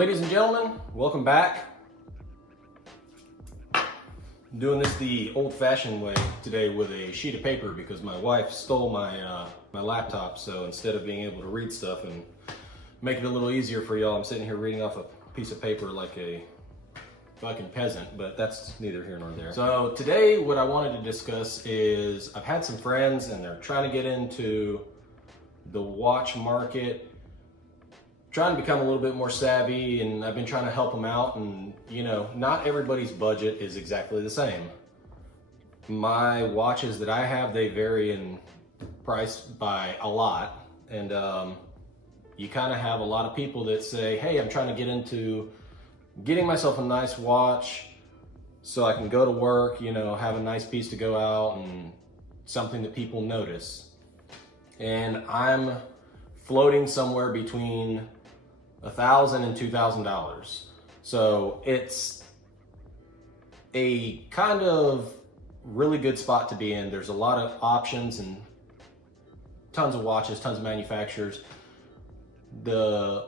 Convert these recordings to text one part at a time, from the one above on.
Ladies and gentlemen, welcome back. I'm doing this the old-fashioned way today with a sheet of paper because my wife stole my laptop, so instead of being able to read stuff and make it a little easier for y'all, I'm sitting here reading off a piece of paper like a fucking peasant, but that's neither here nor there. So today what I wanted to discuss is I've had some friends and they're trying to get into the watch market, trying to become a little bit more savvy, and I've been trying to help them out. And you know, not everybody's budget is exactly the same. My watches that I have, they vary in price by a lot, and you kind of have a lot of people that say, hey, I'm trying to get into getting myself a nice watch so I can go to work, you know, have a nice piece to go out and something that people notice. And I'm floating somewhere between $1,000 and $2,000. So it's a kind of really good spot to be in. There's a lot of options and tons of watches, tons of manufacturers. The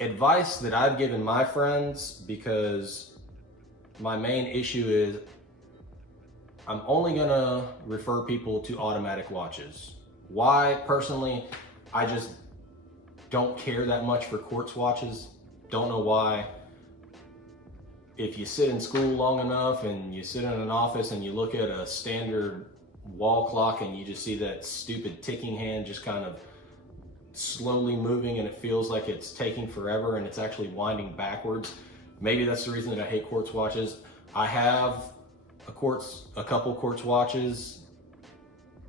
advice that I've given my friends, because my main issue is I'm only gonna refer people to automatic watches. Why? Personally, I just don't care that much for quartz watches. Don't know why. If you sit in school long enough and you sit in an office and you look at a standard wall clock and you just see that stupid ticking hand just kind of slowly moving and it feels like it's taking forever and it's actually winding backwards. Maybe that's the reason that I hate quartz watches. I have a couple quartz watches.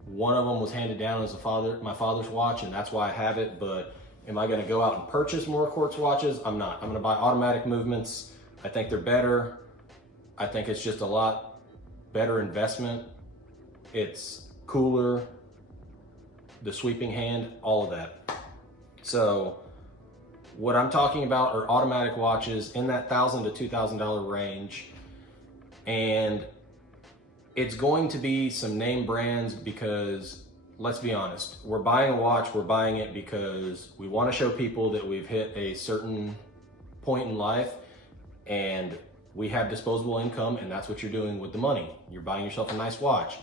One of them was handed down as my father's watch, and that's why I have it. But am I gonna go out and purchase more quartz watches? I'm not. I'm gonna buy automatic movements. I think they're better. I think it's just a lot better investment. It's cooler, the sweeping hand, all of that. So what I'm talking about are automatic watches in that $1,000 to $2,000 range. And it's going to be some name brands because, let's be honest, we're buying a watch, we're buying it because we want to show people that we've hit a certain point in life and we have disposable income, and that's what you're doing with the money. You're buying yourself a nice watch.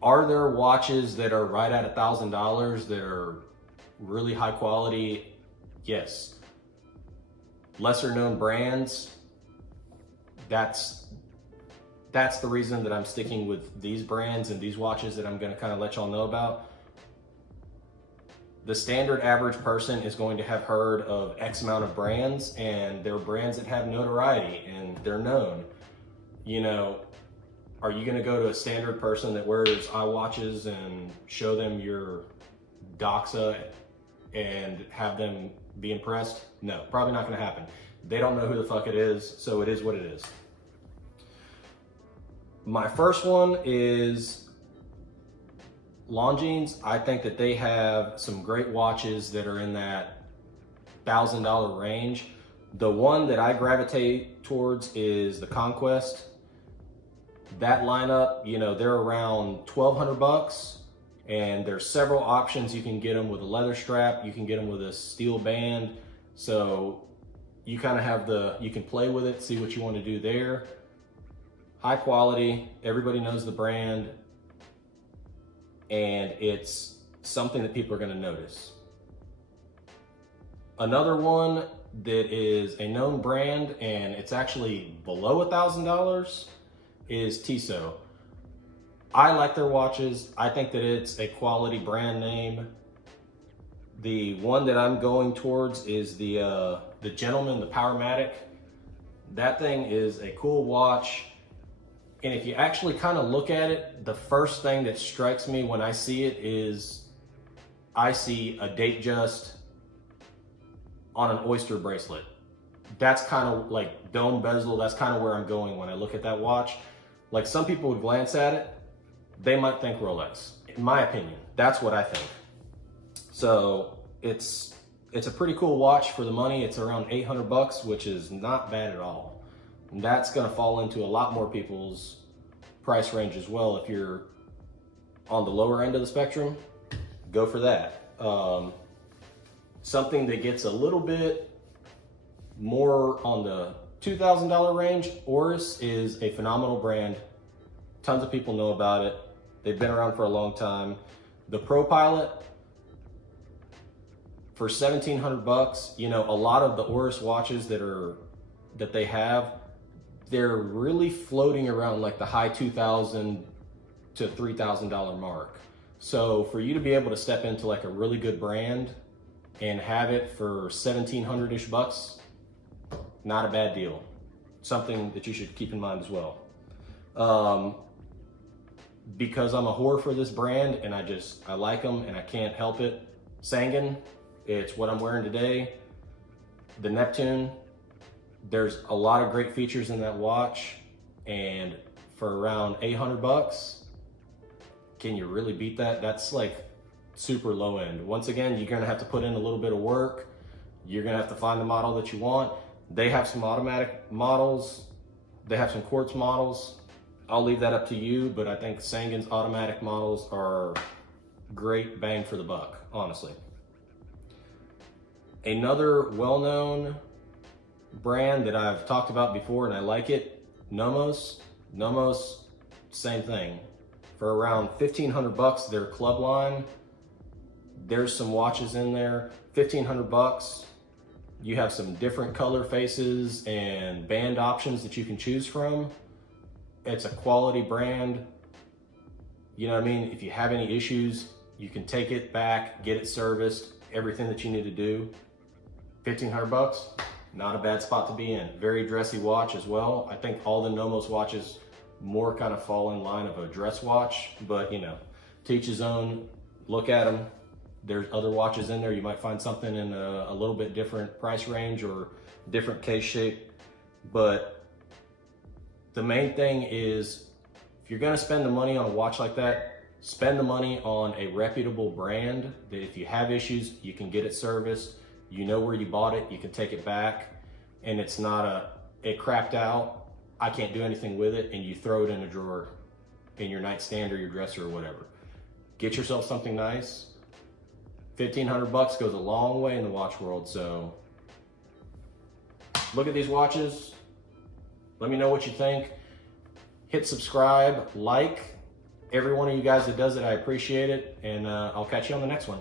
Are there watches that are right at $1,000 that are really high quality? Yes. Lesser known brands, that's the reason that I'm sticking with these brands and these watches that I'm going to kind of let y'all know about. The standard average person is going to have heard of X amount of brands, and they're brands that have notoriety and they're known. You know, are you going to go to a standard person that wears iWatches and show them your Doxa and have them be impressed? No, probably not going to happen. They don't know who the fuck it is, so it is what it is. My first one is Longines. I think that they have some great watches that are in that $1,000 range. The one that I gravitate towards is the Conquest. That lineup, you know, they're around $1,200, and there's several options. You can get them with a leather strap, you can get them with a steel band. So you kind of have you can play with it, see what you want to do there. High quality, everybody knows the brand, and it's something that people are going to notice. Another one that is a known brand, and it's actually below $1,000, is Tissot. I like their watches. I think that it's a quality brand name. The one that I'm going towards is the Gentleman, the Powermatic. That thing is a cool watch. And if you actually kind of look at it, the first thing that strikes me when I see it is I see a Datejust on an oyster bracelet. That's kind of like dome bezel. That's kind of where I'm going when I look at that watch. Like, some people would glance at it, they might think Rolex. In my opinion, that's what I think. So it's a pretty cool watch for the money. It's around $800, which is not bad at all. And that's gonna fall into a lot more people's price range as well. If you're on the lower end of the spectrum, go for that. Something that gets a little bit more on the $2,000 range, Oris is a phenomenal brand. Tons of people know about it. They've been around for a long time. The Pro Pilot, for 1,700 bucks, you know, a lot of the Oris watches that they have, they're really floating around like the high $2,000 to $3,000 mark. So for you to be able to step into like a really good brand and have it for 1,700-ish bucks, not a bad deal. Something that you should keep in mind as well. Because I'm a whore for this brand and I like them and I can't help it. Sangin, it's what I'm wearing today. The Neptune, there's a lot of great features in that watch, and for around 800 bucks, can you really beat that? That's like super low end. Once again, you're gonna have to put in a little bit of work. You're gonna have to find the model that you want. They have some automatic models. They have some quartz models. I'll leave that up to you, but I think Sangin's automatic models are great bang for the buck, honestly. Another well-known brand that I've talked about before and I like it, Nomos. Nomos, same thing. For around 1,500 bucks, their club line, there's some watches in there. 1,500 bucks, you have some different color faces and band options that you can choose from. It's a quality brand. You know what I mean? If you have any issues, you can take it back, get it serviced, everything that you need to do. 1,500 bucks, not a bad spot to be in. Very dressy watch as well. I think all the Nomos watches more kind of fall in line of a dress watch, but you know, to each his own. Look at them. There's other watches in there. You might find something in a little bit different price range or different case shape, but the main thing is, if you're gonna spend the money on a watch like that, spend the money on a reputable brand that if you have issues, you can get it serviced, you know where you bought it, you can take it back, and it's not it crapped out, I can't do anything with it, and you throw it in a drawer in your nightstand or your dresser or whatever. Get yourself something nice. 1,500 bucks goes a long way in the watch world, so look at these watches. Let me know what you think. Hit subscribe, like. Every one of you guys that does it, I appreciate it. And I'll catch you on the next one.